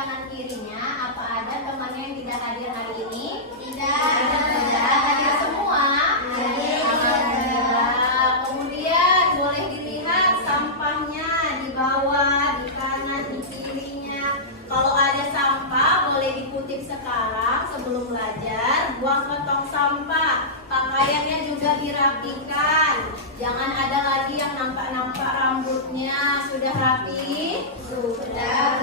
kanan kirinya, apa ada temannya yang tidak hadir hari ini? Tidak. Tidak. Hadir semua? Hadir. Alhamdulillah. Kemudian boleh dilihat sampahnya di bawah, di kanan, di kirinya. Kalau ada sampah boleh dikutip sekarang sebelum belajar. Buang ke tong sampah. Pakaiannya juga dirapikan. Jangan ada lagi yang nampak-nampak rambutnya. Sudah rapi? Sudah.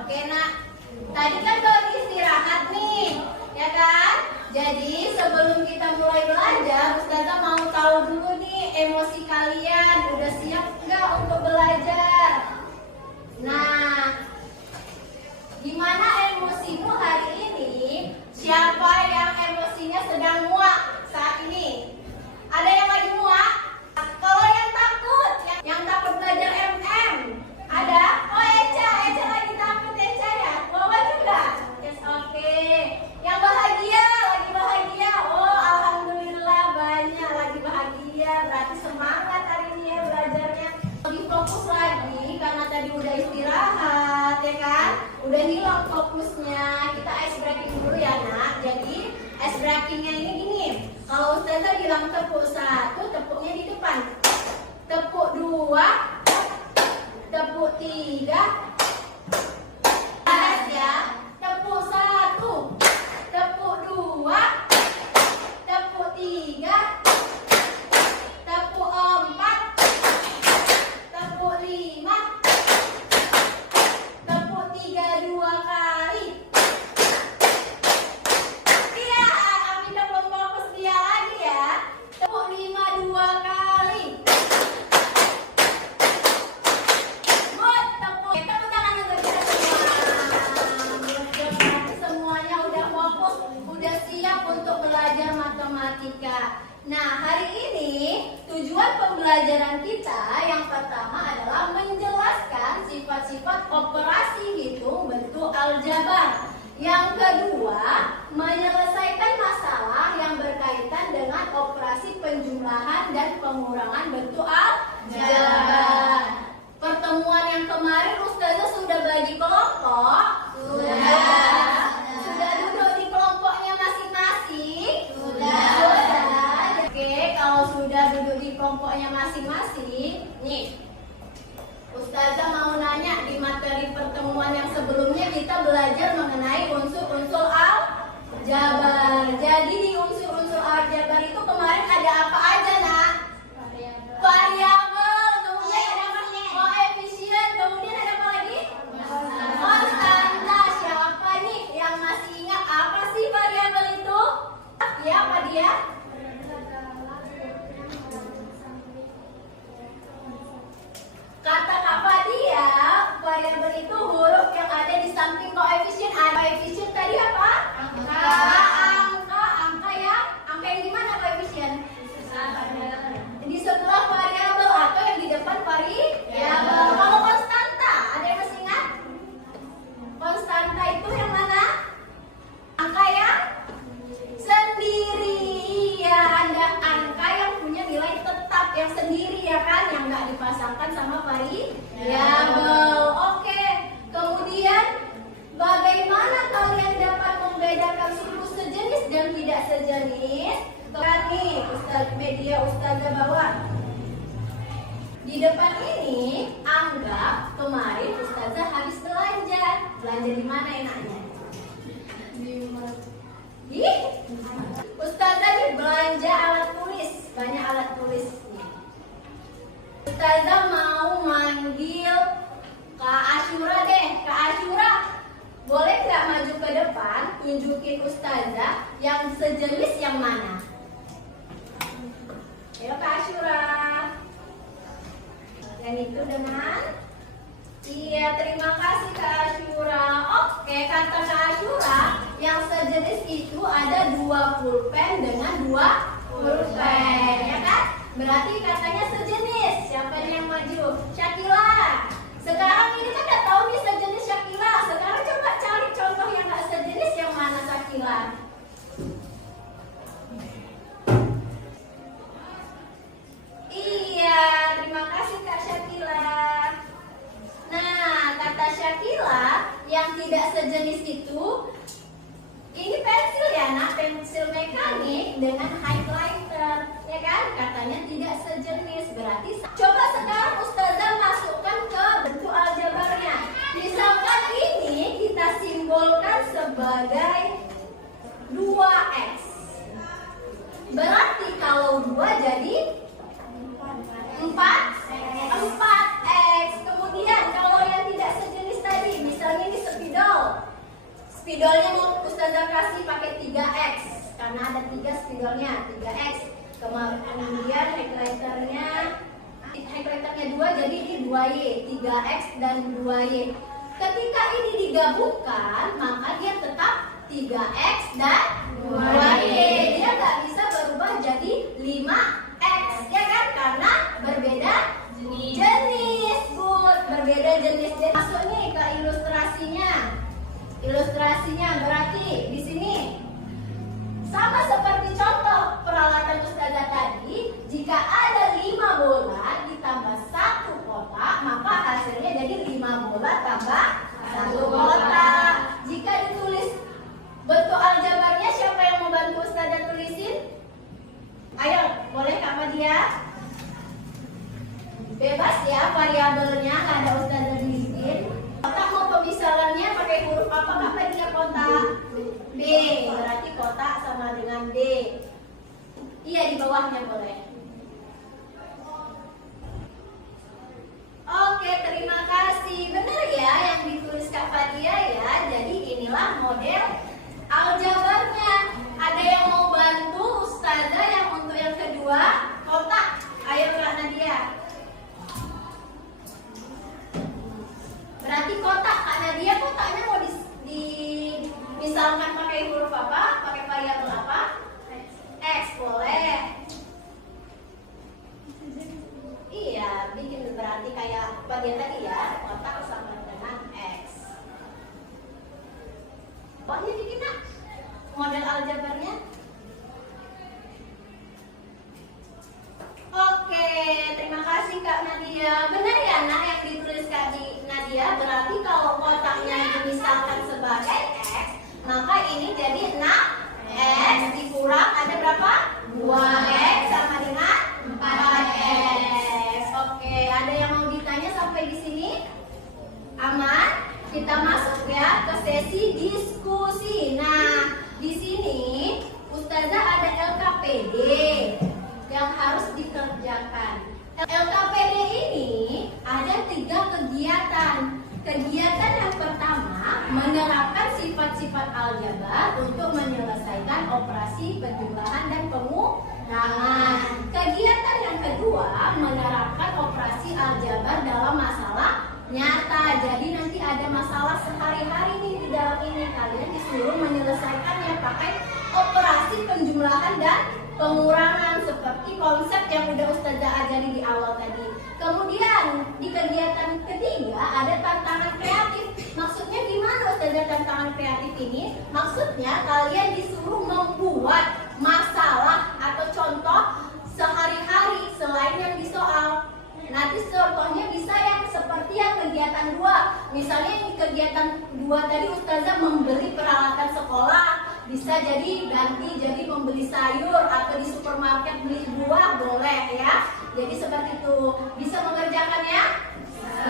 Oke nak. Tadi kan baru istirahat nih, ya kan? Jadi sebelum kita mulai belajar, Ustazah mau tahu dulu nih emosi kalian. Udah siap nggak untuk belajar? Nah, gimana emosimu hari ini? Siapa yang emosinya sedang muak saat ini? Ada yang lagi muak? Kalau yang takut, yang takut belajar MM, ada? Oh Eca lagi takut Eca ya? Bawa juga? Yes, oke. Yang bahagia, lagi bahagia. Oh alhamdulillah banyak lagi bahagia. Berarti semangat hari ini ya belajarnya. Lebih fokus lagi karena tadi udah istirahat ya kan? Udah hilang fokusnya. Kita ice breaking dulu ya nak. Jadi ice breakingnya ini gini. Kalau Ustazah bilang tepuk 1, tepuknya di depan. Tepuk 2, tepuk 3. Ya. Tepuk 1, tepuk 2, tepuk 3, tepuk 4, tepuk 5, tepuk 3 2 kali. Iya, Aminah belum fokus dia lagi ya. Tepuk 5 2 kali. Good, tepuk. Tepuk tangan untuk kita semua. Berarti semuanya udah fokus, udah siap untuk belajar matematika. Nah, hari ini tujuan pembelajaran kita yang pertama adalah menjelaskan sifat-sifat operasi hitung bentuk aljabar. Yang kedua, menyelesaikan masalah yang berkaitan dengan operasi penjumlahan dan pengurangan bentuk aljabar. Pertemuan yang kemarin Ustazah sudah bagi kelompok? Sudah duduk di kelompoknya masing-masing? Sudah. Oke, kalau sudah duduk di kelompoknya masing-masing, nih Ustazah mau nanya, di materi pertemuan yang sebelumnya kita belajar mengenai unsur-unsur aljabar. Jadi di unsur-unsur aljabar itu kemarin ada apa aja nak? Variabel, kemudian ada apa? Koefisien, kemudian ada apa lagi? Konstanta. Siapa nih yang masih ingat apa sih variabel itu? Ya, apa dia? Kata Kak Fadia, variabel itu huruf yang ada di samping koefisien. Koefisien tadi apa? Angka ya. Angka yang di mana koefisien? Di sebelah variabel atau yang di depan variabel. Kalau konstanta, ada yang masih ingat? Konstanta itu yang mana? Angka yang sendiri. Iya, ada angka yang punya nilai tetap yang sendiri ya kan, yang nggak dipasangkan sama variabel. Oke. Kemudian bagaimana kalian dapat membedakan suku sejenis dan tidak sejenis? Kan nih, Ustazah bawa. Di depan ini, anggap kemarin Ustazah habis belanja. Belanja di mana enaknya? Ustazah nih belanja alat tulis, banyak alat tulis nih. Ustazah mau manggil Kak Asyura deh. Kak Asyura, boleh nggak maju ke depan, tunjukin Ustazah yang sejenis yang mana? Ayo Kak Asyura. Yang itu dengan? Iya, terima kasih Kak Asyura. Oke, kata Kak Asyura, yang sejenis itu ada 2 pulpen dengan 2 pulpen, ya kan? Berarti katanya sejenis. Siapa yang maju? Syakila. Sekarang ini kan udah tahu nih sejenis Syakila. Sekarang coba cari contoh yang nggak sejenis yang mana Syakila? Iya, terima kasih Kak Syakila. Nah, kata Syakila, tidak sejenis itu, ini pensil ya nak, pensil mekanik dengan highlighter, ya kan? Katanya tidak sejenis, berarti coba sekarang Ustazah masukkan ke bentuk aljabarnya. Misalkan ini kita simbolkan sebagai 2x. Berarti kalau 2 jadi 4x. Kemudian kalau yang tidak sejenis tadi, misalnya ini spidol. Spidolnya mau Ustazah kasih pakai 3x karena ada 3 spidolnya, 3x. Kemudian highlighternya 2 jadi ini 2y, 3x dan 2y. Ketika ini digabungkan maka dia tetap 3x dan 2y. Dia nggak bisa berubah jadi 5x, ya kan? Karena berbeda jenis, Bud. Berbeda jenis. Masuknya ke ilustrasinya. Ilustrasinya berarti di sini sama seperti contoh peralatan Ustazah tadi. Jika ada 5 bola ditambah 1 kotak, maka hasilnya jadi 5 bola tambah 1 kotak. Jika ditulis bentuk aljabarnya, siapa yang mau bantu Ustazah tulisin? Ayo, boleh Kak Madia? Bebas ya variabelnya, nggak ada Ustazah tulisin. Kotak mau pemisalannya pakai huruf apa Kak Madia? Kotak B, berarti kotak sama dengan D. Iya, di bawahnya boleh. Oke, terima kasih. Benar ya yang ditulis Kak Fadia ya. Jadi inilah model aljabarnya. Ada yang mau bantu Ustazah yang untuk yang kedua? Kotak. Ayo Kak Nadia. Berarti kotak. Kak Nadia kotaknya mau misalkan pakai huruf apa? Pakai variabel apa? X, boleh. Iya, bikin berarti kayak bagian tadi ya, kotak sama dengan X. Pokoknya bikin nak model aljabarnya. Oke, terima kasih Kak Nadia. Benar ya nak yang ditulis Kak Nadia? Berarti kalau kotaknya dimisalkan sebagai X, maka ini jadi 6x dikurang ada berapa? 2x sama dengan 4x. Oke, ada yang mau ditanya sampai di sini? Aman? Kita masuk ya ke sesi diskusi. Nah, di sini Ustazah ada LKPD yang harus dikerjakan. LKPD ini ada 3 kegiatan. Kegiatan yang pertama menerapkan sifat-sifat aljabar untuk menyelesaikan operasi penjumlahan dan pengurangan. Kegiatan yang kedua menerapkan operasi aljabar dalam masalah nyata. Jadi nanti ada masalah sehari-hari nih di dalam ini, kalian disuruh menyelesaikannya pakai operasi penjumlahan dan pengurangan seperti konsep yang udah Ustazah ajari di awal tadi. Kemudian di kegiatan ketiga ada tantangan kreatif. Maksudnya gimana Ustazah tantangan kreatif ini? Maksudnya kalian disuruh membuat masalah atau contoh sehari-hari selain yang di soal. Nanti contohnya bisa yang seperti yang kegiatan 2. Misalnya yang kegiatan 2 tadi Ustazah membeli peralatan sekolah. Bisa jadi ganti jadi membeli sayur atau di supermarket beli buah, boleh ya. Jadi seperti itu. Bisa mengerjakannya?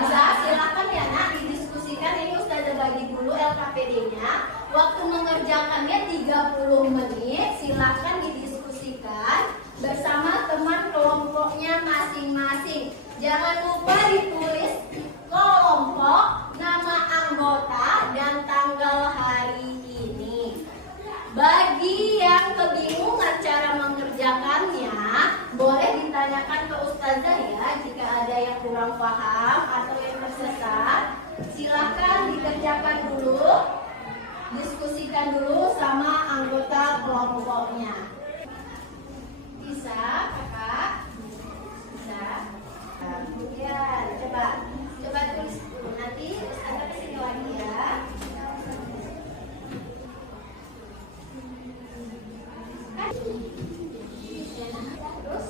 Bisa, silakan ya nak didiskusikan. Ini Ustazah bagi dulu LKPD-nya. Waktu mengerjakannya 30 menit. Silakan didiskusikan bersama teman kelompoknya masing-masing. Jangan lupa ditulis kelompok, nama anggota, dan tanggal hari ini. Bagi yang kebingungan cara mengerjakannya, boleh ditanyakan ke Ustazah ya. Jika ada yang kurang paham atau yang tersesat, silakan dikerjakan dulu, diskusikan dulu sama anggota kelompoknya. Bisa, kakak? Bisa. Kemudian coba tulis dulu. Nanti Ustazah kesini lagi ya. Terus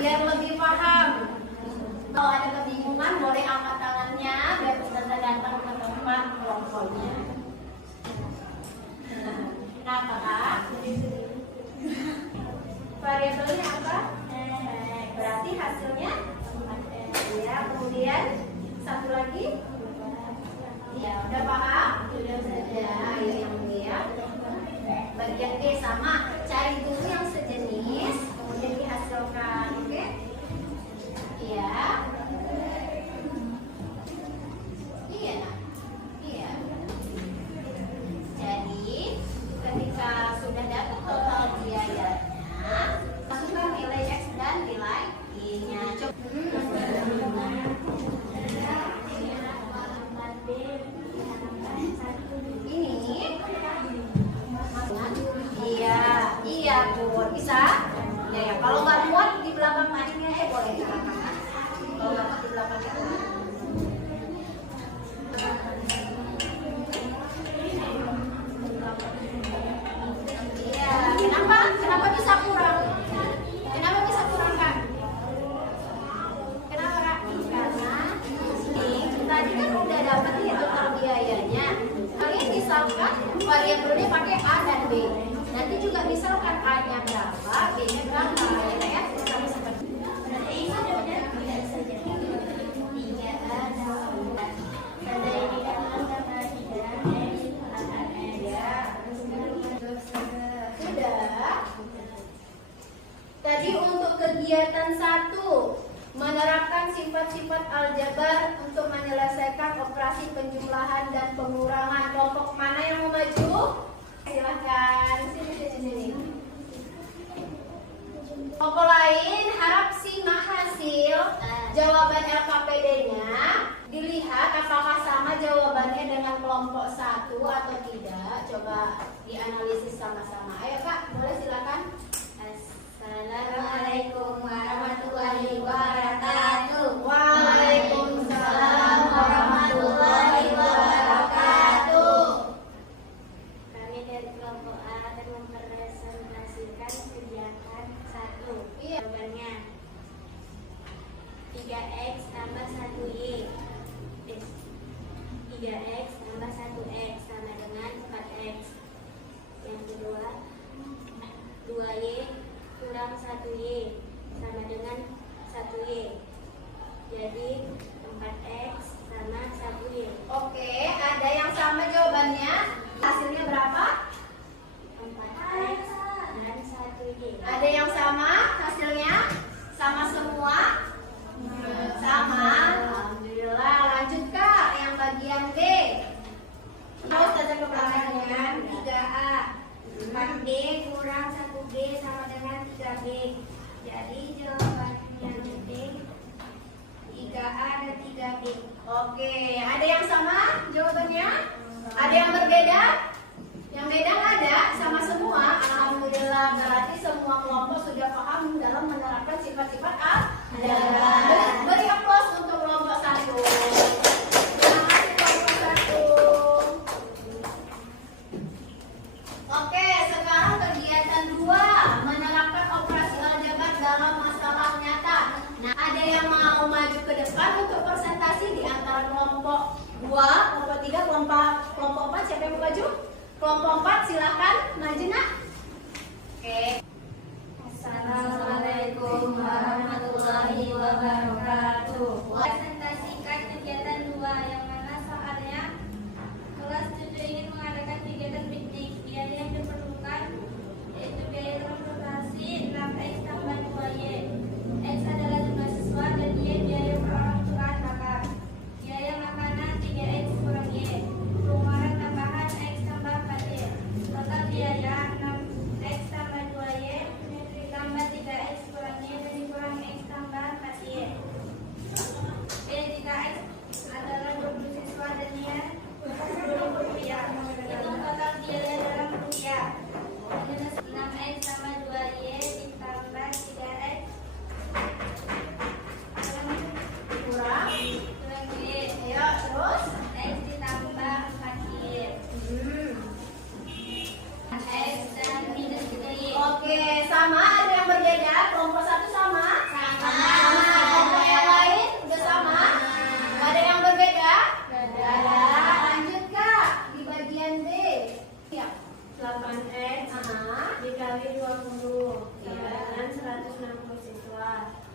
biar lebih paham. Kalau ada kebingungan boleh angkat tangannya biar peserta datang ke tempat kelompoknya. Kenapa Kak? Variabelnya apa? Berarti hasilnya? Ya, kemudian satu lagi? Ya, udah paham? Sudah saja. Ayo yang mulia. Bagian B sama, cari dulu yang sejenis, kemudian dihasilkan, oke? Iya. Iya, nah. Iya. Jadi, ketika sudah dapat total biayanya, masukkan nilai X dan nilai Y-nya. Iya, buat bisa. Ya, kalau nggak muat di belakang madingnya boleh di belakang. Kalau nggak muat di belakangnya. Iya, kenapa? Kenapa bisa kurang? Kenapa bisa kurang Kak? Kenapa Kak? Karena ini tadi kan udah dapat nih total biayanya. Kalian misalkan variabelnya pakai A dan B. Nanti juga misalkan A-nya berapa, B-nya berapa, ya sama seperti itu. Berarti ini sudah tidak saja. 3A pada ini kan sama 3X ya. Sudah. Tadi untuk kegiatan 1 menerapkan sifat-sifat aljabar untuk menyelesaikan operasi penjumlahan dan pengurangan. Kelompok mana yang mau maju? Silahkan, sini. Kelompok lain harap simak hasil jawaban LKPD-nya. Dilihat apakah sama jawabannya dengan kelompok 1 atau tidak. Coba dianalisis sama-sama. Ayo Kak, boleh silakan. Assalamualaikum warahmatullahi wabarakatuh. Waalaikumsalam warahmatullahi wabarakatuh. Kami dari kelompok A akan mempresentasikan kegiatan 1. Jawabannya 3X tambah 1Y 3X tambah 1X sama dengan 4X. Yang kedua, 2Y kurang 1Y sama dengan 1Y. Jadi 4X sama 1Y. Oke, ada yang sama jawabannya? Hasilnya berapa? 4X dan 1Y. Ada yang sama hasilnya? Sama semua? Sama. Alhamdulillah. Lanjut Kak, yang bagian B. Mau saja ke belakangnya. 3A 4B kurang 1B sama dengan 3B. Jadi jawaban yang penting 3A dan 3B. Oke, ada yang sama jawabannya? Ada yang berbeda? Yang beda nggak ada? Sama semua? Alhamdulillah, berarti semua kelompok sudah paham dalam menerapkan sifat-sifat aljabar. Beri aplaus untuk kelompok 1. Terima kasih kelompok 1. Oke, sekarang kegiatan 2 menerapkan operasi aljabar dalam masalah nyata. Nah, ada yang mau maju ke depan untuk presentasi di antara kelompok 2, kelompok 3, kelompok 4, siapa yang mau maju? Kelompok 4 silahkan maju nak. Oke. Assalamualaikum warahmatullahi wabarakatuh. Presentasikan kegiatan 2 yang mana soalnya kelas 7 ingin mengadakan kegiatan piknik. Biaya yang diperlukan yaitu biaya transportasi 6X tambah 2Y. X adalah jumlah siswa dan Y biaya per orang tua kakak. Biaya makanan 3X kurang Y. Pengeluaran tambahan X tambah 4Y. Total biaya 6X tambah 2Y tambah 3X kurang Y dan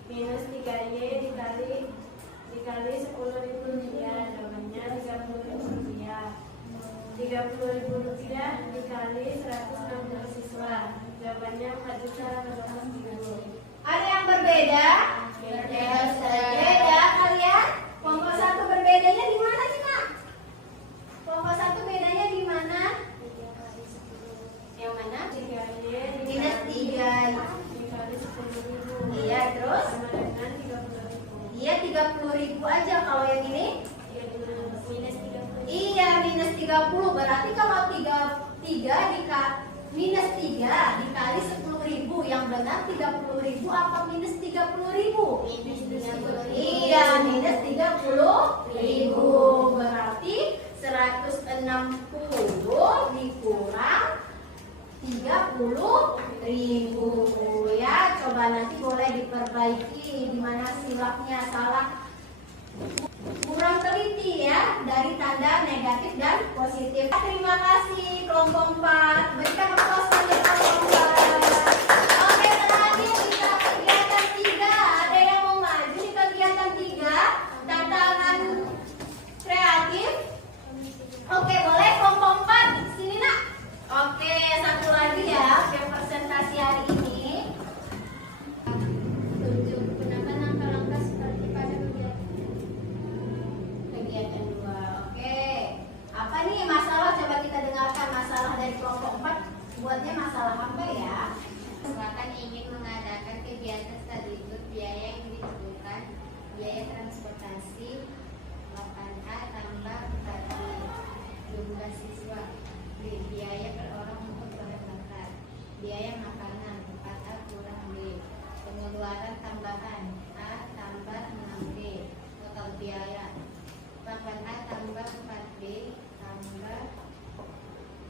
minus 3Y dikali 10.000 rupiah, jawabannya 30.000 rupiah. 30.000 rupiah dikali 160 siswa, jawabannya 4.800.000. Ada yang berbeda? Beda kalian? Kelompok 1 berbedanya di mana sih, Nak? Kelompok 1 bedanya di mana? Yang mana? 3Y Minus 3. dikali 10.000. Iya, terus? Sama dengan 30.000. Iya, 30.000 aja. Kalau yang ini? Minus 30. Iya, minus 30. Berarti kalau minus 3 dikali 10.000, yang benar 30.000 apa minus 30.000? Minus 30.000. Iya, minus 30.000. Berarti 160 dikurang 30.000. Ya, coba nanti boleh diperbaiki di mana silapnya salah. Kurang teliti ya dari tanda negatif dan positif. Terima kasih kelompok 4. Berikan aplaus untuk kelompok 4. Oke, terakhir kita kegiatan 3. Ada yang mau maju di kegiatan 3? Tantangan kreatif. Oke, boleh kelompok 4. Sini, Nak. Oke, satu lagi ya presentasi hari ini. Gunakan langkah-langkah seperti pada Kegiatan 2. Oke. Apa nih masalah? Coba kita dengarkan masalah dari kelompok 4. Buatnya masalah apa ya? Misalkan ingin mengadakan kegiatan studi tour, biaya yang dibutuhkan biaya transportasi 8A tambah 4B, jumlah siswa, biaya per orang untuk berangkat, biaya makanan 4A kurang B, pengeluaran tambahan A tambah 6B, total biaya 8A tambah 4B tambah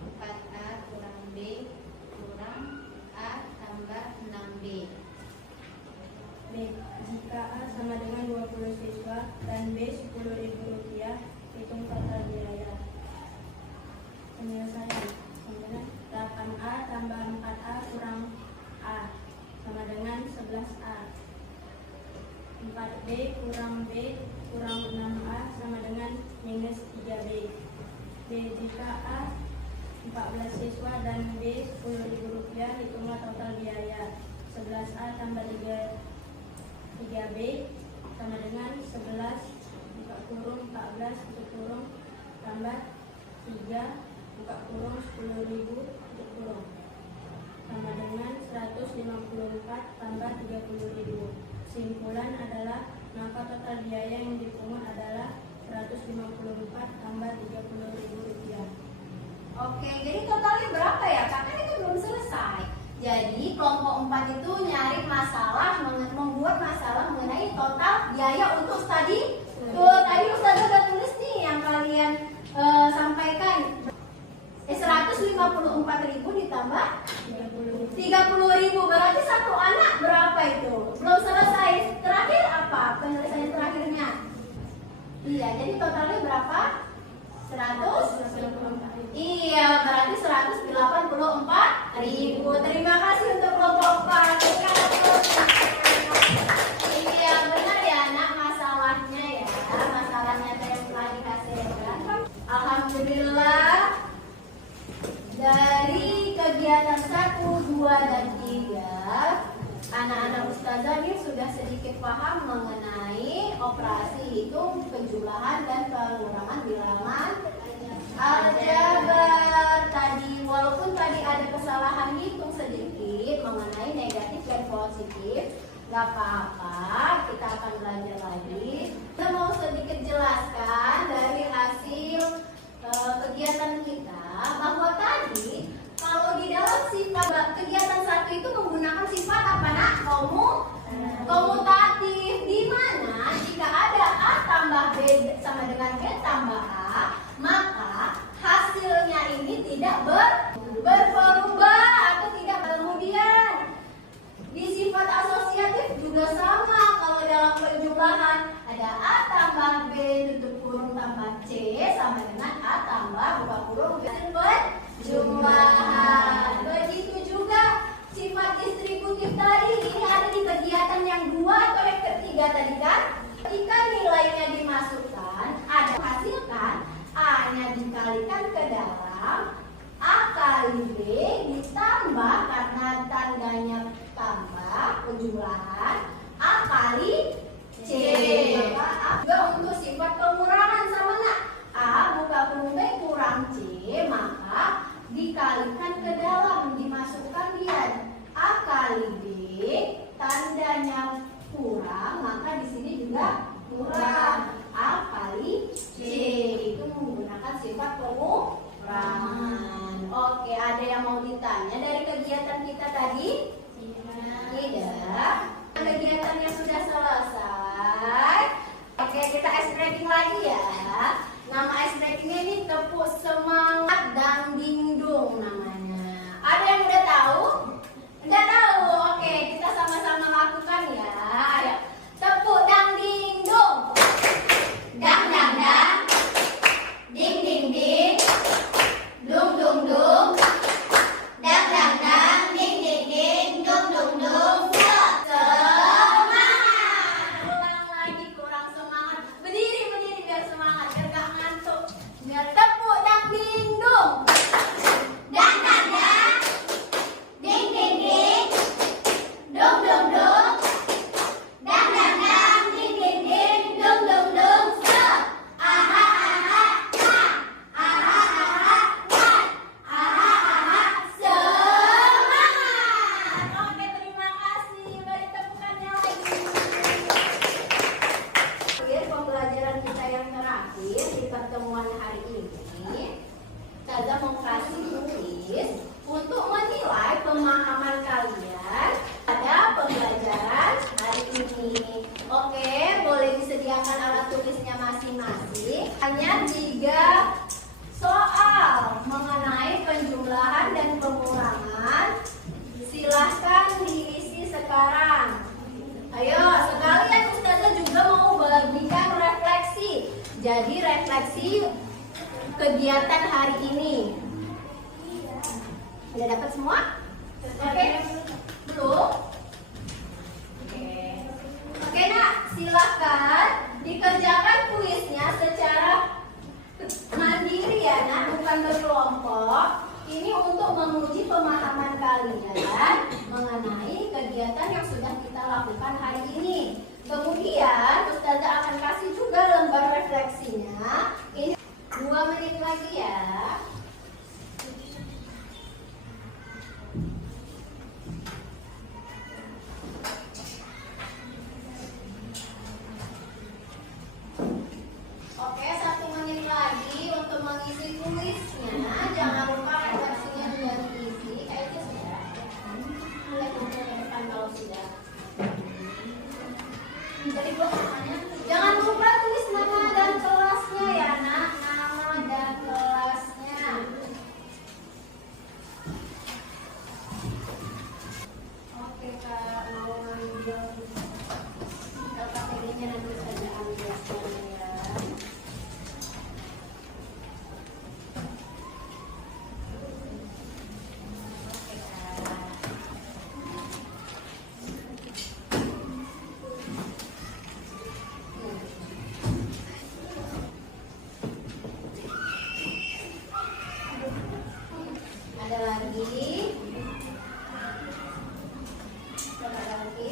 4A kurang B kurang A tambah 6B. B. Jika A sama dengan 20 siswa dan B 10.000 rupiah, hitung total biaya. Penyelesaian. Kemudian 8A tambah 4A kurang A sama dengan 11A. 4B kurang B kurang 6A sama dengan minus 3B. B. Jika A 14 siswa dan B 10.000 rupiah, hitunglah total biaya. 11A tambah 3B sama dengan 11 buka kurung 14 tutup kurung tambah 3 buka kurung 10.000 tutup kurung sama dengan 154 tambah 30.000. Kesimpulan adalah maka total biaya yang dipungut adalah 154 tambah 30.000 rupiah. Oke, jadi totalnya berapa ya? Karena itu belum selesai. Jadi kelompok 4 itu nyari masalah, membuat masalah mengenai total biaya untuk studi tour. Tadi Ustazah udah tulis nih yang kalian sampaikan. 154.000 ditambah 30.000, berarti satu anak berapa itu? Belum selesai. Terakhir apa? Penyelesaian terakhirnya. Iya, jadi totalnya berapa? 100? Iya, berarti 184.000. Terima kasih untuk kelompok 4. Iya, benar ya nak masalahnya ya. Masalahnya yang telah dihasilkan. Alhamdulillah. Dari kegiatan 1, 2, dan 3, anak-anak ustazah ini sudah sedikit paham mengenai operasi hitung, penjumlahan, dan pengurangan bilangan aljabar. Tadi walaupun tadi ada kesalahan hitung sedikit mengenai negatif dan positif, gak apa-apa, kita akan belajar lagi. Kita mau sedikit jelaskan dari hasil kegiatan kita bahwa tadi kalau di dalam sifat kegiatan 1 itu menggunakan sifat apa nak? Komutatif, di mana jika ada A tambah B sama dengan B tambah A, maka hasilnya ini tidak berubah atau tidak. Kemudian di sifat asosiatif juga sama. Kalau dalam penjumlahan ada A tambah B tutup kurung tambah C sama dengan A tambah buka kurung penjumlahan. Begitu juga sifat distributif tadi, ini ada di kegiatan yang 2 atau yang 3 tadi kan? Ketika nilainya dimasukkan, ada hasilkan A-nya dikalikan ke dalam A kali B ditambah karena tandanya tambah penjumlahan A kali C. Maka A juga untuk sifat pengurangan sama nggak? A buka kurung B kurang C, maka dikalikan ke dalam, dimasukkan dia A kali B, tandanya kurang, maka di sini juga kurang A kali C. Itu menggunakan sifat pengurangan. Oke, ada yang mau ditanya dari kegiatan kita tadi? Tidak. Kegiatan yang sudah selesai. Oke, kita ice breaking lagi ya. Nama ice breakingnya ini tepuk semangat dan dingdung namanya. Ada yang udah tahu? Enggak tahu? Oke, kita sama-sama lakukan ya. Ayo, tepuk dang dingdung. Dang dang dang. Ding ding ding. Dung dung dung. Dang dang dang. Ding ding ding. Dung dung dung. Tepuk dang dingdung. Dang dang dang. Ding ding ding. Dung dung dung. Dang dang dang. Ding ding ding. Dung dung dung. Aha aha ha. Aha aha ha. Aha aha semangat. Oke, terima kasih. Beri tepukannya lagi. Pembelajaran kita yang terakhir di pertemuan hari ini, Ustazah mau kasih tulis untuk menilai pemahaman kalian pada pembelajaran hari ini. Oke, boleh disediakan alat tulisnya masing-masing. Hanya 3 soal mengenai penjumlahan dan pengurangan. Silahkan diisi sekarang. Ayo, sekalian Ustazah juga mau bagikan refleksi. Jadi refleksi kegiatan hari ini. Udah dapat semua? Oke? Belum? Oke nak, silahkan dikerjakan kuisnya secara mandiri ya nak, bukan berkelompok. Ini untuk menguji pemahaman kalian mengenai kegiatan yang sudah kita lakukan hari ini. Kemudian Ustazah akan kasih juga lembar refleksinya. Ini 2 menit lagi ya. Oke, 1 menit lagi untuk mengisi kuisnya. Jangan lupa refleksinya sudah diisi. Kayaknya sudah. Boleh ke depan kalau sudah. Jadi jangan lupa tulis nama dan kelasnya ya nak. Nama dan kelasnya. Oke kak, mau ambil LKPD-nya nanti saja ambil sekalian ya. Ada lagi. Ada lagi.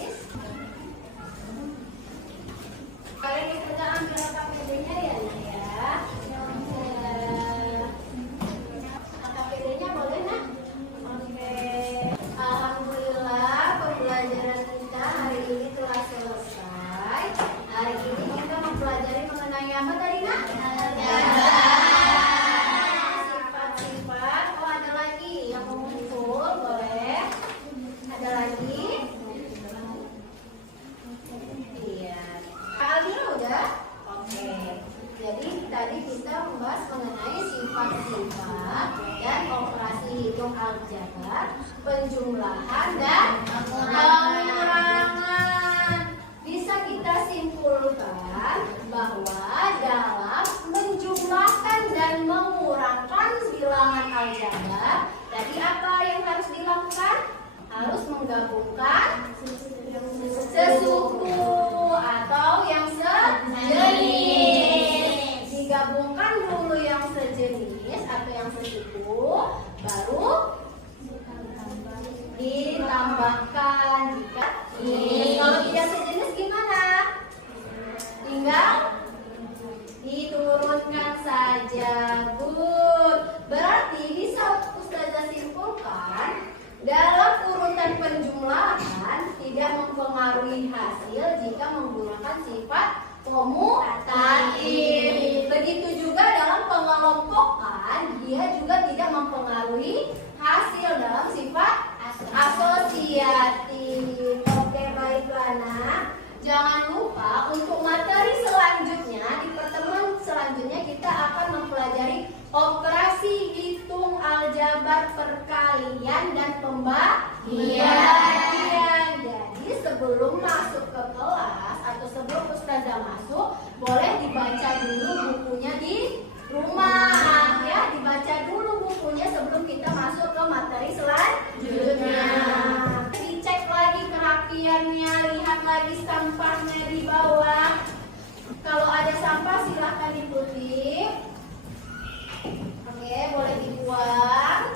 Kalian bisa ambil KPD-nya ya, Nak ya. KPD-nya boleh, Nak? Oke. Alhamdulillah pembelajaran kita hari ini telah selesai. Hari ini kita mempelajari mengenai apa tadi, Nak? Sifat-sifat. Oh, ada lagi yang mau muncul, boleh? Ada lagi? Iya. Kalian udah? Oke. Jadi tadi kita membahas mengenai sifat-sifat dan operasi hitung aljabar, penjumlahan dan pengurangan. Bisa kita simpulkan bahwa dalam menjumlahkan dan mengurangkan bilangan aljabar, tadi apa yang harus dilakukan? Harus menggabungkan sesuku komutatif. Begitu juga dalam pengelompokan, dia juga tidak mempengaruhi hasil dalam sifat asosiatif. Oke, baiklah nak. Jangan lupa untuk materi selanjutnya, di pertemuan selanjutnya kita akan mempelajari operasi hitung aljabar perkalian dan pembagian. Jadi sebelum masuk ke kelas atau sebelum ustazah masuk, boleh dibaca dulu bukunya di rumah ya, dibaca dulu bukunya sebelum kita masuk ke materi selanjutnya. Dicek lagi kerapiannya, lihat lagi sampahnya di bawah. Kalau ada sampah silahkan dikutip. Oke, boleh dibuang,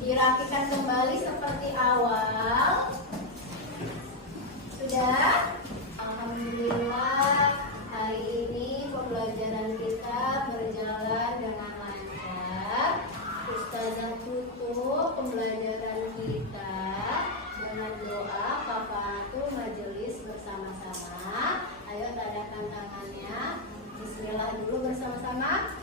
dirapikan kembali seperti awal. Sudah? Alhamdulillah, hari ini pembelajaran kita berjalan dengan lancar. Ustazah tutup pembelajaran kita dengan doa kafaratul majelis bersama-sama. Ayo tadakan tangannya. Bismillah dulu bersama-sama.